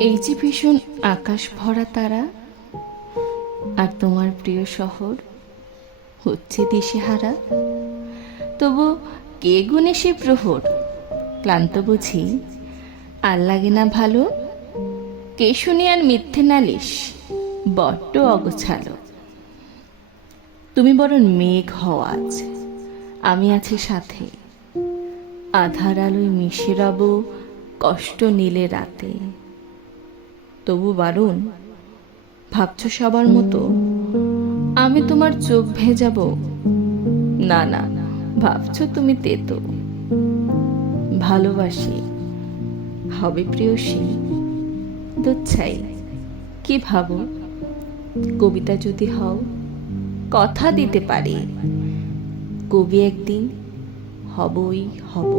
এই যে ভীষণ আকাশ ভরা তারা, আর তোমার প্রিয় শহর হচ্ছে দিশেহারা। তবু কে গুনে সে প্রহর, ক্লান্ত বুঝি আর লাগে না ভালো। কে শুনি আর মিথ্যে নালিশ, বড্ড অগোছালো। তুমি বরং মেঘ হও আজ, আমি আছি সাথে। আধার আলোয় মিশে রব কষ্ট নীলে রাতে। তবু বারণ, ভাবছ সবার মতো আমি তোমার চোখ ভেজাবো? না না, ভাবছ তুমি তেতো। ভালোবাসি, হবে প্রিয়সী, দুচ্ছাই কি ভাবো? কবিতা যদি হও, কথা দিতে পারি কবি একদিন হবই হব।